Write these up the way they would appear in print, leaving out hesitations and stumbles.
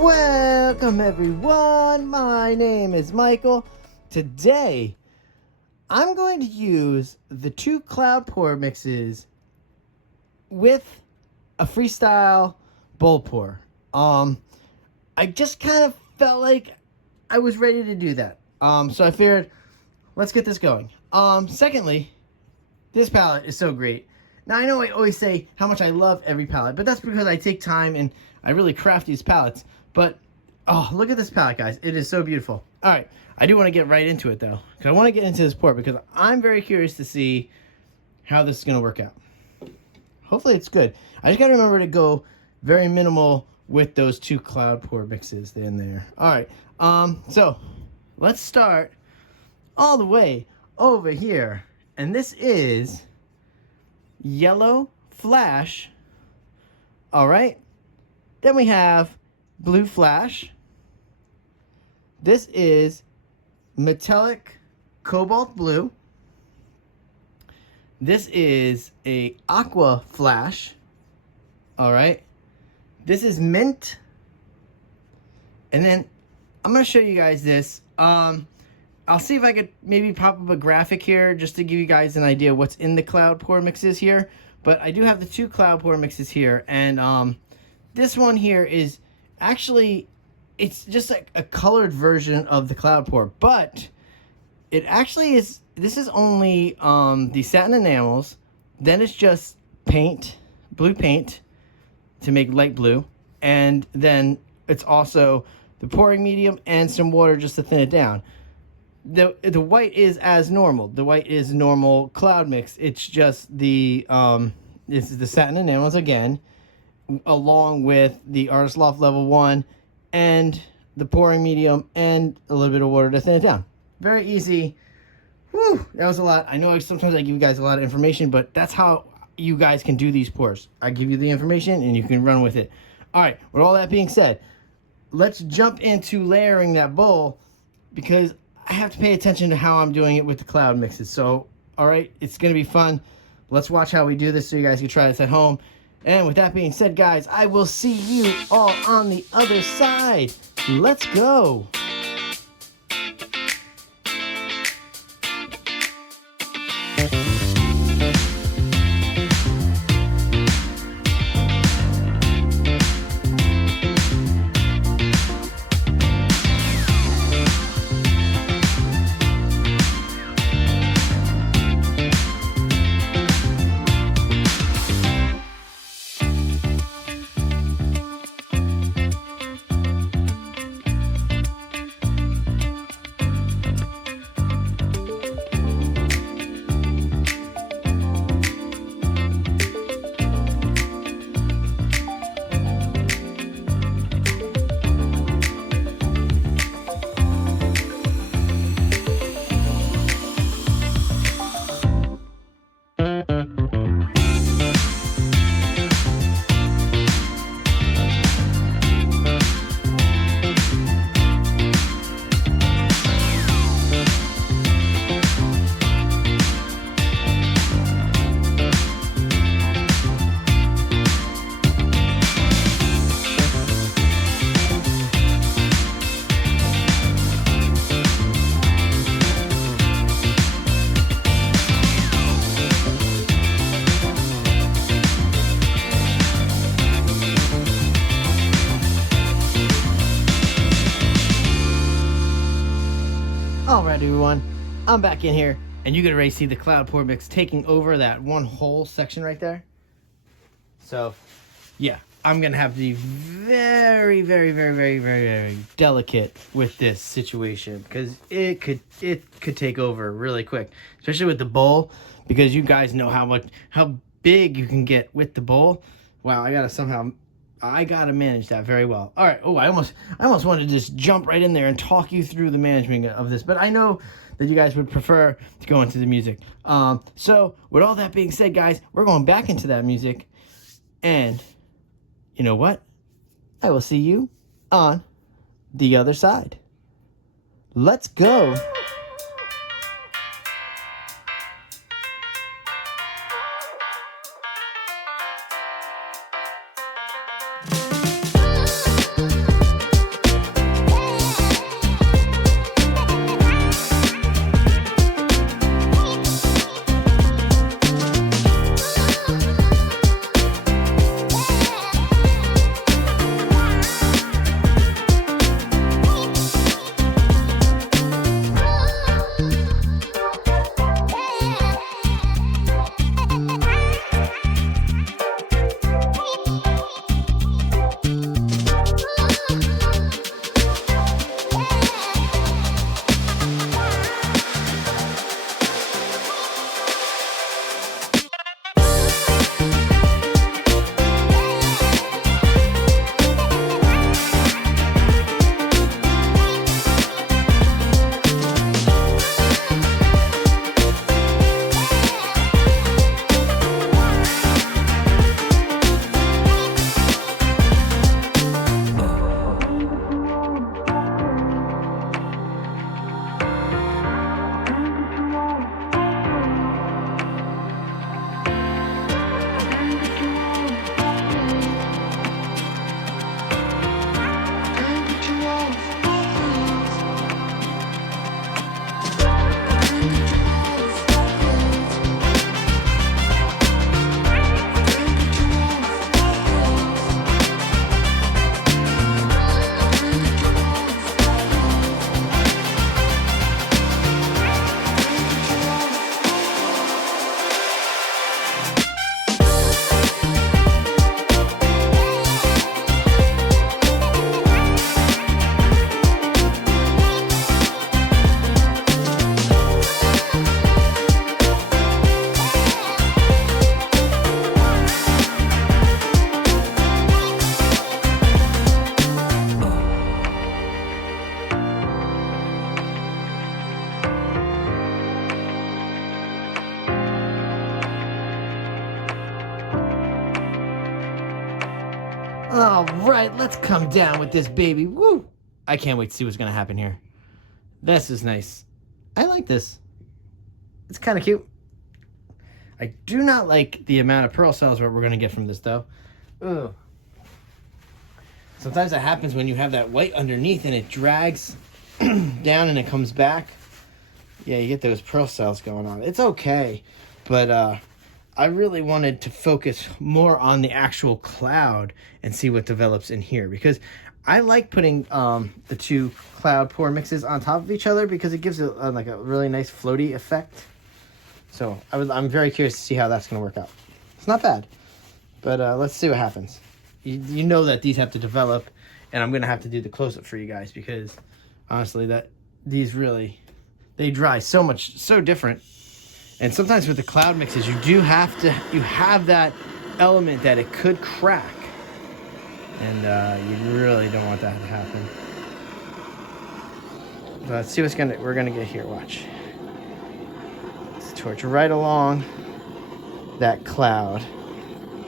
Welcome everyone, my name is Michael. Today, I'm going to use the two cloud pour mixes with a freestyle bowl pour. I just kind of felt like I was ready to do that. So I figured, let's get this going. Secondly, this palette is so great. Now I know I always say how much I love every palette, but that's because I take time and I really craft these palettes. But, oh, look at this palette, guys. It is so beautiful. All right, I do want to get right into it, though, because I want to get into this pour because I'm very curious to see how this is going to work out. Hopefully it's good. I just got to remember to go very minimal with those two cloud pour mixes in there. All right, so let's start all the way over here. And this is yellow flash. All right. Then we have blue flash. This is metallic cobalt blue. This is a aqua flash. All right. This is mint. And then I'm going to show you guys this. I'll see if I could maybe pop up a graphic here just to give you guys an idea what's in the cloud pour mixes here. But I do have the two cloud pour mixes here, and this one here is actually, it's just like a colored version of the cloud pour, but it actually is, this is only the satin enamels, then it's just paint, blue paint to make light blue, and then it's also the pouring medium and some water just to thin it down. The white is as normal. The white is normal cloud mix. It's just the this is the satin enamels again, along with the Artist Loft Level 1 and the pouring medium and a little bit of water to thin it down. Very easy. Whew, that was a lot. I know sometimes I give you guys a lot of information, but that's how you guys can do these pours. I give you the information and you can run with it. All right, with all that being said, let's jump into layering that bowl because I have to pay attention to how I'm doing it with the cloud mixes. So, all right, it's going to be fun. Let's watch how we do this so you guys can try this at home. And with that being said, guys, I will see you all on the other side. Let's go. Alright everyone, I'm back in here, and you can already see the cloud pour mix taking over that one whole section right there. So, yeah, I'm going to have to be very, very, very, very, very, very delicate with this situation because it could take over really quick, especially with the bowl, because you guys know how big you can get with the bowl. Wow, I gotta manage that very well. All right. Oh, I almost wanted to just jump right in there and talk you through the management of this, but I know that you guys would prefer to go into the music. So with all that being said, guys, we're going back into that music, and you know what? I will see you on the other side. Let's go. right, let's come down with this baby. Woo! I can't wait to see what's gonna happen here. This is nice. I like this. It's kind of cute. I do not like the amount of pearl cells we're gonna get from this though. Ugh. Sometimes that happens when you have that white underneath and it drags down and it comes back. Yeah, you get those pearl cells going on. It's okay, but I really wanted to focus more on the actual cloud and see what develops in here, because I like putting the two cloud pour mixes on top of each other because it gives it like a really nice floaty effect. So I'm very curious to see how that's going to work out. It's not bad, but let's see what happens. You know that these have to develop, and I'm going to have to do the close-up for you guys because honestly these really, they dry so different. And sometimes with the cloud mixes, you have that element that it could crack. And you really don't want that to happen. But let's see we're gonna get here, watch. Let's torch right along that cloud.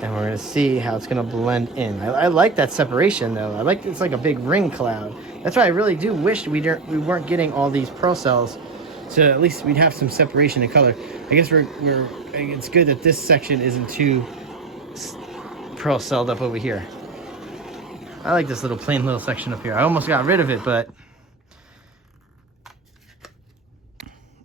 And we're gonna see how it's gonna blend in. I like that separation though. It's like a big ring cloud. That's why I really do wish we weren't getting all these pearl cells. So at least we'd have some separation in color. I guess it's good that this section isn't too pearl celled up over here. I like this plain little section up here. I almost got rid of it, but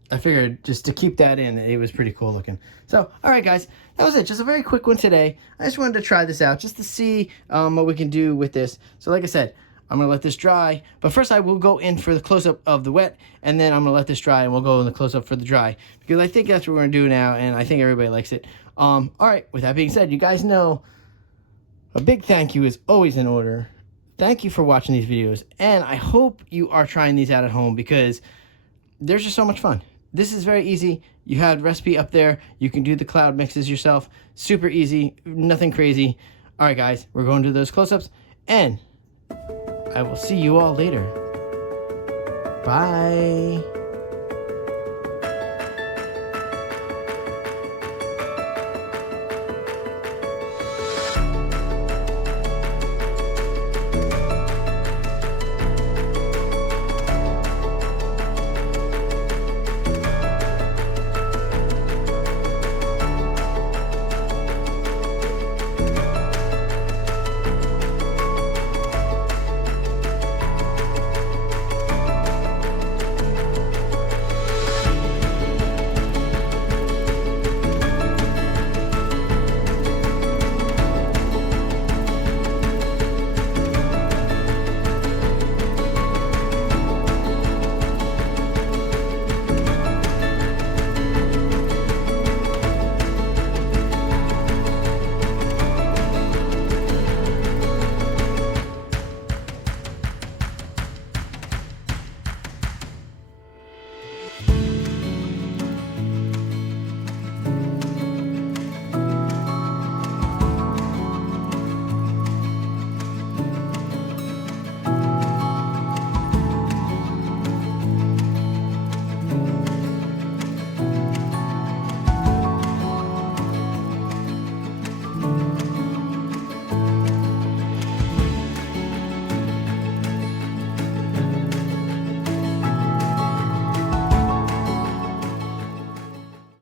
I figured just to keep that in, it was pretty cool looking. So, all right, guys, that was it. Just a very quick one today. I just wanted to try this out just to see what we can do with this. So like I said, I'm going to let this dry. But first I will go in for the close-up of the wet, and then I'm going to let this dry, and we'll go in the close-up for the dry. Because I think that's what we're going to do now, and I think everybody likes it. All right, with that being said, you guys know a big thank you is always in order. Thank you for watching these videos, and I hope you are trying these out at home because they're just so much fun. This is very easy. You have the recipe up there. You can do the cloud mixes yourself. Super easy, nothing crazy. All right, guys, we're going to do those close-ups, and I will see you all later. Bye.